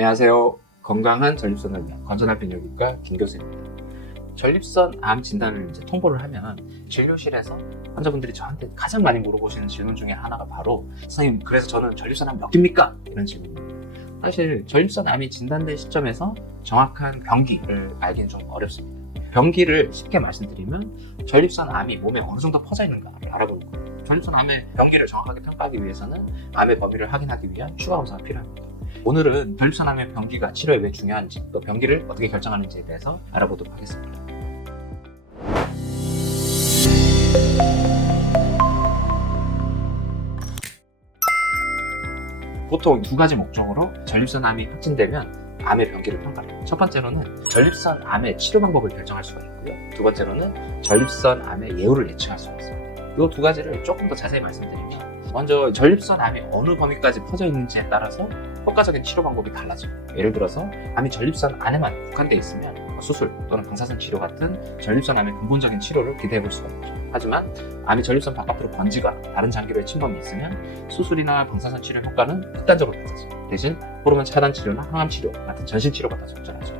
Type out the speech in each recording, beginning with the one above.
안녕하세요. 건강한 전립선을 위한 건전한 비뇨기과 김교수입니다. 전립선 암 진단을 이제 통보를 하면 진료실에서 환자분들이 저한테 가장 많이 물어보시는 질문 중에 하나가 바로 선생님, 그래서 저는 전립선 암 몇 개입니까? 이런 질문입니다. 사실 전립선 암이 진단된 시점에서 정확한 병기를 알기는 좀 어렵습니다. 병기를 쉽게 말씀드리면 전립선 암이 몸에 어느 정도 퍼져 있는가를 알아보는 거예요. 전립선 암의 병기를 정확하게 평가하기 위해서는 암의 범위를 확인하기 위한 추가 검사가 필요합니다. 오늘은 전립선 암의 병기가 치료에 왜 중요한지, 또 병기를 어떻게 결정하는지에 대해서 알아보도록 하겠습니다. 보통 두 가지 목적으로 전립선 암이 확진되면 암의 병기를 평가해요. 첫 번째로는 전립선 암의 치료 방법을 결정할 수가 있고요. 두 번째로는 전립선 암의 예후를 예측할 수가 있습니다. 이 두 가지를 조금 더 자세히 말씀드리면, 먼저 전립선 암이 어느 범위까지 퍼져 있는지에 따라서 효과적인 치료 방법이 달라져요. 예를 들어서 암이 전립선 안에만 국한되어 있으면 수술 또는 방사선 치료 같은 전립선 암의 근본적인 치료를 기대해 볼 수가 있죠. 하지만 암이 전립선 바깥으로 번지거나 다른 장기로의 침범이 있으면 수술이나 방사선 치료 효과는 극단적으로 낮아져요. 대신 호르몬 차단 치료나 항암 치료 같은 전신 치료가 더 적절하죠.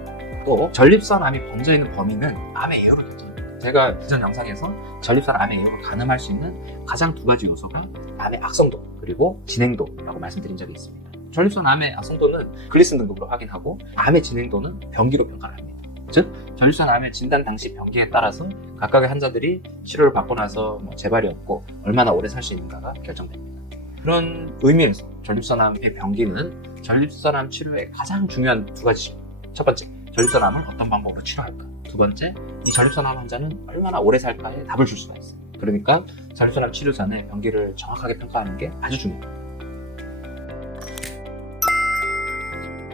또 전립선 암이 번져 있는 범위는 암의 예후를 결정합니다. 제가 이전 영상에서 전립선 암의 예후가 가늠할 수 있는 가장 두 가지 요소가 암의 악성도 그리고 진행도라고 말씀드린 적이 있습니다. 전립선 암의 악성도는 글리슨 등급으로 확인하고 암의 진행도는 병기로 평가를 합니다. 즉, 전립선 암의 진단 당시 병기에 따라서 각각의 환자들이 치료를 받고 나서 재발이 없고 얼마나 오래 살 수 있는가가 결정됩니다. 그런 의미에서 전립선 암의 병기는 전립선 암 치료의 가장 중요한 두 가지입니다. 첫 번째, 전립선 암을 어떤 방법으로 치료할까? 두 번째, 이 전립선 암 환자는 얼마나 오래 살까에 답을 줄 수가 있어요. 그러니까 전립선 암 치료 전에 병기를 정확하게 평가하는 게 아주 중요해요.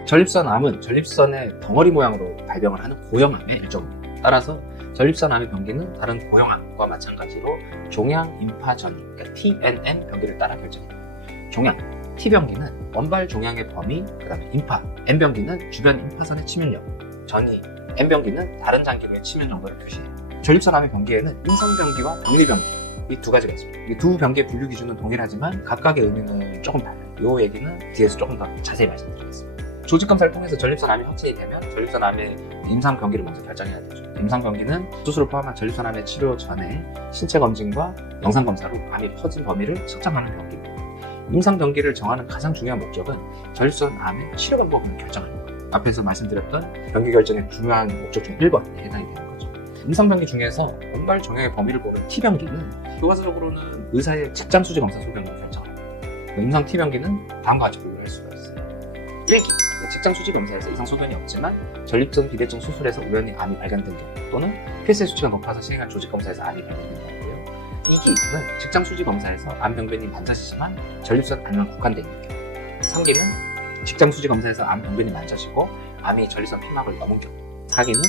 전립선 암은 전립선의 덩어리 모양으로 발병을 하는 고형암의 일종입니다. 따라서 전립선 암의 병기는 다른 고형암과 마찬가지로 종양 임파 전이, 그러니까 TNM 병기를 따라 결정됩니다. 종양, T병기는 원발 종양의 범위, 그 다음에 임파, N병기는 주변 임파선의 침입력, 전이, N병기는 다른 장기로의 침입 정도를 표시해요. 전립선 암의 병기에는 임상병기와 병리병기, 이 두 가지가 있습니다. 이 두 병기의 분류 기준은 동일하지만 각각의 의미는 조금 달라요. 이 얘기는 뒤에서 조금 더 자세히 말씀드리겠습니다. 조직검사를 통해서 전립선 암이 확진이 되면 전립선 암의 임상병기를 먼저 결정해야 되죠. 임상병기는 수술을 포함한 전립선 암의 치료 전에 신체 검진과 영상 검사로 암이 퍼진 범위를 측정하는 병기입니다. 임상병기를 정하는 가장 중요한 목적은 전립선 암의 치료 방법을 결정하는 거예요. 앞에서 말씀드렸던 병기 결정의 중요한 목적 중 1번에 해당이 되는 거죠. 임상병기 중에서 원발 종양의 범위를 보는 T병기는 교과서적으로는 의사의 책장 수지 검사 소견으로 결정합니다. 임상 T병기는 다음과 같이 분류할 수가 있어요. 1기, 책장 수지 검사에서 이상 소견이 없지만 전립선 비대증 수술에서 우연히 암이 발견된 경우, 또는 PSA 수치가 높아서 시행한 조직 검사에서 암이 발견된 경우고요. 2기는 책장 수지 검사에서 암 병변이 만져지지만 전립선 안만 국한되어 있는 경우. 3기는 직장 수지 검사에서 암 병변이 만져지고 암이 전립선 피막을 넘은 경우. 4기는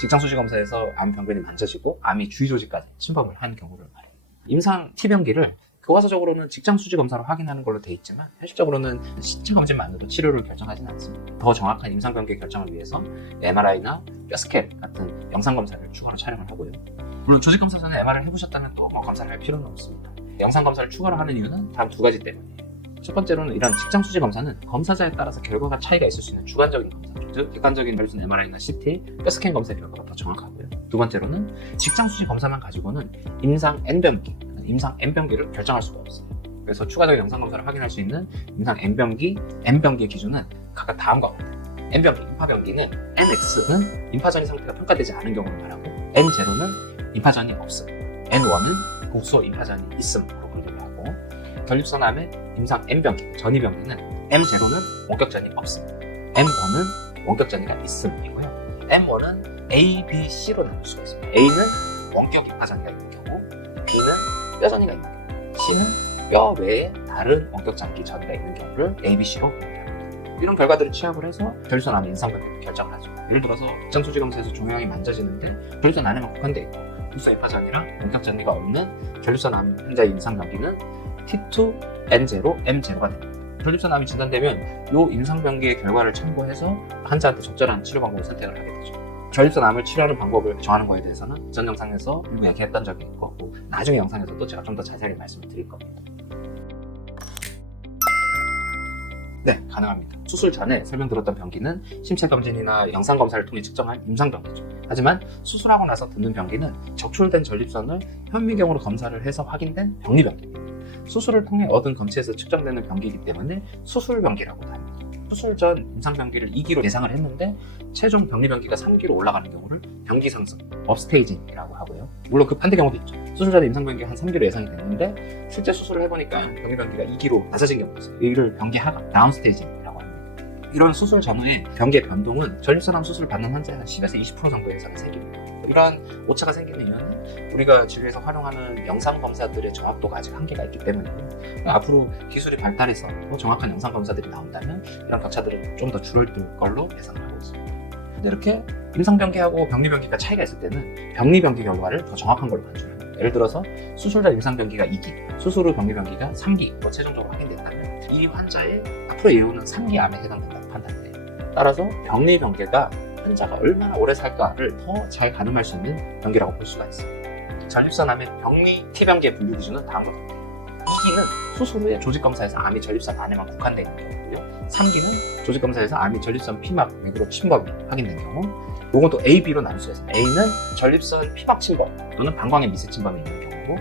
직장 수지 검사에서 암 병변이 만져지고 암이 주위 조직까지 침범을 한 경우를 말해요. 임상 T병기를 교과서적으로는 직장 수지 검사로 확인하는 걸로 돼 있지만 현실적으로는 신체 검진만으로 치료를 결정하지는 않습니다. 더 정확한 임상 병기 결정을 위해서 MRI나 뼈 스캔 같은 영상 검사를 추가로 촬영을 하고요. 물론 조직 검사 전에 MRI를 해보셨다면 또 검사를 할 필요는 없습니다. 영상 검사를 추가로 하는 이유는 다음 두 가지 때문이에요. 첫 번째로는 이런 직장 수지 검사는 검사자에 따라서 결과가 차이가 있을 수 있는 주관적인 검사죠. 즉, 객관적인 전립선 MRI나 CT, 뼈 스캔 검사의 결과가 더 정확하고요. 두 번째로는 직장 수지 검사만 가지고는 임상 N병기, 임상 N병기를 결정할 수가 없어요. 그래서 추가적인 영상 검사를 확인할 수 있는 임상 N병기, N병기의 기준은 각각 다음과 같아요. N병기, 임파병기는 NX는 임파전이 상태가 평가되지 않은 경우를 말하고, N0는 임파전이 없음, N1은 국소 임파전이 있음으로 분류를 하고, 전립선 암의 임상 N병기, 전이병기는 M0는 원격전이 없음, M1은 원격전이가 있음이고요. M1은 A, B, C로 나눌 수가 있습니다. A는 원격 임파전이가 있는 경우, B는 뼈전이가 있는 경우, C는 뼈 외에 다른 원격 장기 전이가 있는 경우를 A, B, C로 분류합니다. 이런 결과들을 취합을 해서 전립선 암의 임상병기를 결정을 하죠. 예를 들어서 직장 수지 검사에서 종양이 만져지는데 전립선 안에만 국한되어 있고 국소 임파전이랑 원격 장기가 없는 전립선 암 환자의 임상병기는 T2, N0, M0가 됩니다. 전립선 암이 진단되면 이 임상병기의 결과를 참고해서 환자한테 적절한 치료 방법을 선택을 하게 되죠. 전립선 암을 치료하는 방법을 정하는 거에 대해서는 전 영상에서 일부 얘기했던 적이 있고, 나중에 영상에서도 제가 좀 더 자세하게 말씀을 드릴 겁니다. 네, 가능합니다. 수술 전에 설명드렸던 변기는 신체 검진이나 영상 검사를 통해 측정한 임상 변기죠. 하지만 수술하고 나서 듣는 변기는 적출된 전립선을 현미경으로 검사를 해서 확인된 병리 변기입니다. 수술을 통해 얻은 검체에서 측정되는 변기이기 때문에 수술 변기라고도 합니다. 수술 전 임상 변기를 2기로 예상을 했는데 최종 병리 변기가 3기로 올라가는 경우를 변기 상승, 업스테이징이라고 하고요. 물론 급한데 경우도 있죠. 수술 전에 임상 변기가 한 3기로 예상이 됐는데 실제 수술을 해보니까 병리 변기가 2기로 낮아진 경우가 있어요. 이를 변기 하강, 다운스테이징이라고 합니다. 이런 수술 전후의 변기의 변동은 전립선암 수술 받는 환자의 한 10에서 20% 정도 예상이 생깁니다. 이러한 오차가 생기는 이유는 우리가 진료에서 활용하는 영상 검사들의 정확도가 아직 한계가 있기 때문이고요. 앞으로 기술이 발달해서 더 정확한 영상 검사들이 나온다면 이런 격차들은 좀 더 줄어들 걸로 예상을 하고 있습니다. 근데 이렇게 임상 변기하고 병리 변기가 차이가 있을 때는 병리 변기 결과를 더 정확한 걸로 간주합니다. 예를 들어서 수술 전 임상 변기가 2기, 수술 후 병리 변기가 3기로 최종적으로 확인됐다면 이 환자의 앞으로의 예후는 3기 암에 해당된다고 판단돼요. 따라서 병리 변기가 환자가 얼마나 오래 살까를 더 잘 가늠할 수 있는 변기라고 볼 수가 있습니다. 전립선암의 병리 T변기의 분류 기준은 다음과 같아요. 2기는 수술 후에 조직검사에서 암이 전립선 안에만 국한되어 있는 경우고요. 3기는 조직검사에서 암이 전립선 피막 맥으로 침범이 확인된 경우, 이건 또 A, B로 나눌 수 있어요. A는 전립선 피막 침범 또는 방광의 미세 침범이 있는 경우고,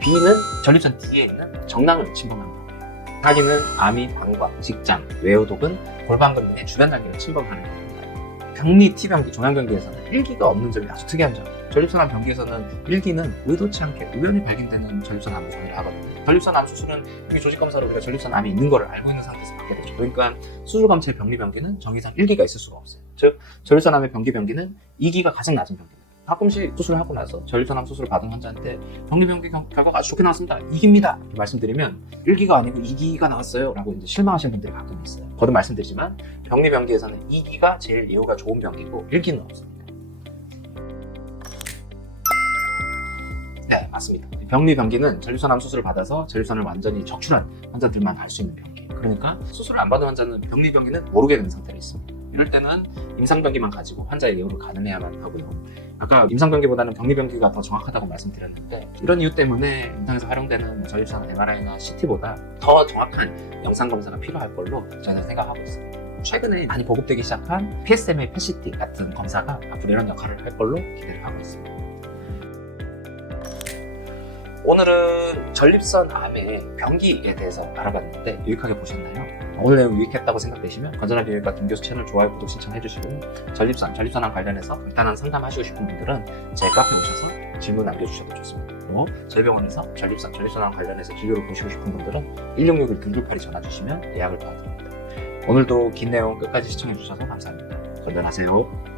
B는 전립선 뒤에 있는 정낭을 침범하는 경우예요. 4기는 암이 방광, 직장, 외우독은 골반근 등의 주변 장기를 침범하는 경우입니다. 병리 T변기, 종양변기에서는 1기가 없는 점이 아주 특이한 점. 전립선암 변기에서는 1기는 의도치 않게 우연히 발견되는 전립선암을 정의를 하거든요. 전립선암 수술은 이미 조직검사로 우리가 전립선암이 있는 것을 알고 있는 상태에서 받게 되죠. 그러니까 수술검체 병리 변기는 정의상 1기가 있을 수가 없어요. 즉, 전립선암의 병기 변기는 2기가 가장 낮은 변기입니다. 가끔씩 수술을 하고 나서 전립선암 수술을 받은 환자한테 병리 변기 결과가 아주 좋게 나왔습니다. 2기입니다. 말씀드리면 1기가 아니고 2기가 나왔어요. 라고 이제 실망하시는 분들이 가끔 있어요. 거듭 말씀드리지만 병리 변기에서는 2기가 제일 예후가 좋은 변기고 1기는 없습니다. 네, 맞습니다. 병리 변기는 전립선암 수술을 받아서 전립선을 완전히 적출한 환자들만 갈 수 있는 변기예요. 그러니까 수술을 안 받은 환자는 병리 변기는 모르게 되는 상태로 있습니다. 이럴 때는 임상 변기만 가지고 환자의 예후를 가늠해야만 하고요. 아까 임상 변기보다는 병리 변기가 더 정확하다고 말씀드렸는데, 이런 이유 때문에 임상에서 활용되는 전립선 MRI나 CT보다 더 정확한 영상 검사가 필요할 걸로 저는 생각하고 있습니다. 최근에 많이 보급되기 시작한 PSMA, PET 같은 검사가 앞으로 이런 역할을 할 걸로 기대를 하고 있습니다. 오늘은 전립선 암의 변기에 대해서 알아봤는데 유익하게 보셨나요? 오늘 내용 유익했다고 생각되시면 건전한 비밀과 김교수 채널 좋아요, 구독 신청해주시고, 전립선암 관련해서 간단한 상담하시고 싶은 분들은 제 카페 오셔서 질문 남겨주셔도 좋습니다. 그리고 저희 병원에서 전립선암 관련해서 진료를 보시고 싶은 분들은 1661-2282 전화 주시면 예약을 도와드립니다. 오늘도 긴 내용 끝까지 시청해주셔서 감사합니다. 건전하세요.